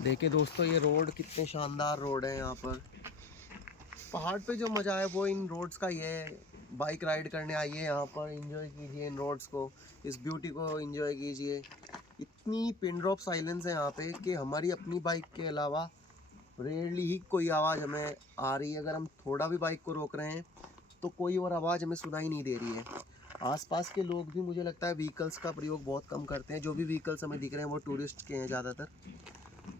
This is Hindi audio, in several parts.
देखिए दोस्तों, ये रोड कितने शानदार रोड है। यहाँ पर पहाड़ पे जो मज़ा है वो इन रोड्स का ये है। बाइक राइड करने आइए, यहाँ पर एंजॉय कीजिए इन रोड्स को, इस ब्यूटी को एंजॉय कीजिए। इतनी पिन ड्रॉप साइलेंस है यहाँ पे कि हमारी अपनी बाइक के अलावा रेयरली ही कोई आवाज़ हमें आ रही है। अगर हम थोड़ा भी बाइक को रोक रहे हैं तो कोई और आवाज़ हमें सुनाई नहीं दे रही है। आसपास के लोग भी मुझे लगता है व्हीकल्स का प्रयोग बहुत कम करते हैं। जो भी व्हीकल्स हमें दिख रहे हैं वो टूरिस्ट के हैं ज़्यादातर।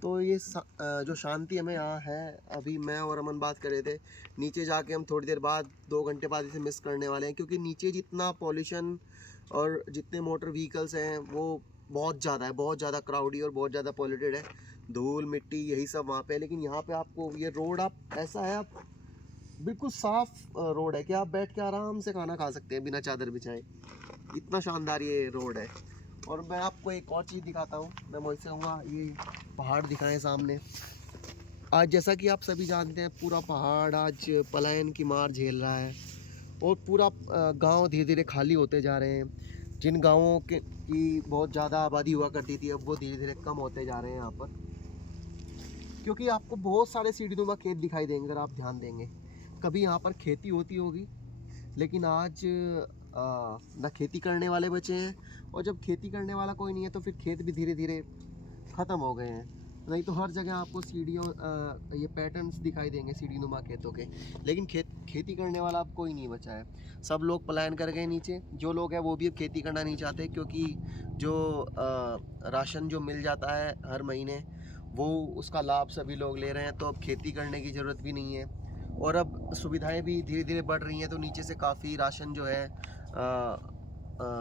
तो ये जो शांति हमें यहाँ है, अभी मैं और अमन बात कर रहे थे, नीचे जाके हम थोड़ी देर बाद 2 घंटे बाद इसे मिस करने वाले हैं, क्योंकि नीचे जितना पॉल्यूशन और जितने मोटर व्हीकल्स हैं वो बहुत ज़्यादा है, बहुत ज़्यादा क्राउडी और बहुत ज़्यादा पॉल्यूटेड है। धूल मिट्टी यही सब वहाँ पे है। लेकिन यहाँ पे आपको ये रोड आप ऐसा है, आप बिल्कुल साफ रोड है कि आप बैठ के आराम से खाना खा सकते हैं बिना चादर बिछाए। इतना शानदार ये रोड है। और मैं आपको एक और चीज़ दिखाता हूँ। मैं मुझसे कहूँगा ये पहाड़ दिखाएं सामने। आज जैसा कि आप सभी जानते हैं, पूरा पहाड़ आज पलायन की मार झेल रहा है और पूरा गांव धीरे धीरे खाली होते जा रहे हैं। जिन गांवों के की बहुत ज़्यादा आबादी हुआ करती थी, अब वो धीरे धीरे कम होते जा रहे हैं यहाँ पर। क्योंकि आपको बहुत सारे सीढ़ीनुमा खेत दिखाई देंगे अगर आप ध्यान देंगे। कभी यहाँ पर खेती होती होगी, लेकिन आज ना खेती करने वाले बचे हैं, और जब खेती करने वाला कोई नहीं है तो फिर खेत भी धीरे धीरे ख़त्म हो गए हैं। नहीं तो हर जगह आपको सीढ़ियों ये पैटर्न्स दिखाई देंगे सीढ़ीनुमा खेतों के। लेकिन खेती करने वाला अब कोई नहीं बचा है। सब लोग पलायन कर गए नीचे। जो लोग हैं वो भी अब खेती करना नहीं चाहते, क्योंकि जो राशन जो मिल जाता है हर महीने, वो उसका लाभ सभी लोग ले रहे हैं। तो अब खेती करने की ज़रूरत भी नहीं है, और अब सुविधाएं भी धीरे धीरे बढ़ रही हैं। तो नीचे से काफ़ी राशन जो है,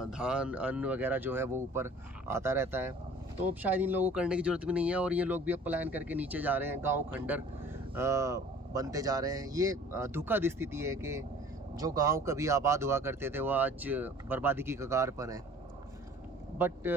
धान अन्न वगैरह जो है वो ऊपर आता रहता है। तो अब शायद इन लोगों को करने की ज़रूरत भी नहीं है, और ये लोग भी अब पलायन करके नीचे जा रहे हैं। गांव खंडर बनते जा रहे हैं। ये दुखद स्थिति है कि जो गांव कभी आबाद हुआ करते थे वो आज बर्बादी की कगार पर हैं। बट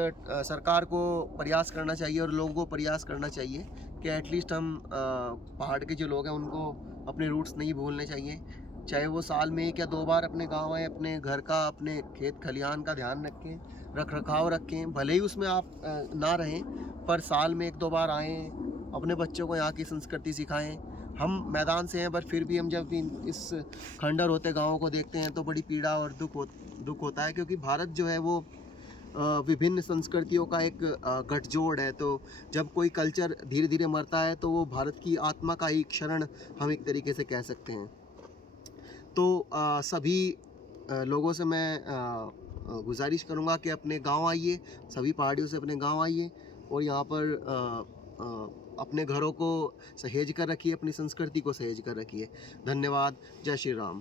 सरकार को प्रयास करना चाहिए और लोगों को प्रयास करना चाहिए कि एटलीस्ट हम पहाड़ के जो लोग हैं उनको अपने रूट्स नहीं भूलने चाहिए। चाहे वो साल में 1 या 2 बार अपने गांव आए, अपने घर का, अपने खेत खलिहान का ध्यान रखें, रख रखाव रखें। भले ही उसमें आप ना रहें, पर साल में 1-2 बार आएँ, अपने बच्चों को यहाँ की संस्कृति सिखाएं। हम मैदान से हैं, पर फिर भी हम जब इस खंडर होते गाँवों को देखते हैं तो बड़ी पीड़ा और दुख होता है। क्योंकि भारत जो है वो विभिन्न संस्कृतियों का एक गठजोड़ है। तो जब कोई कल्चर धीरे धीरे मरता है तो वो भारत की आत्मा का ही क्षरण हम एक तरीके से कह सकते हैं। तो सभी लोगों से मैं गुजारिश करूंगा कि अपने गांव आइए, सभी पहाड़ियों से अपने गांव आइए, और यहाँ पर अपने घरों को सहेज कर रखिए, अपनी संस्कृति को सहेज कर रखिए। धन्यवाद। जय श्री राम।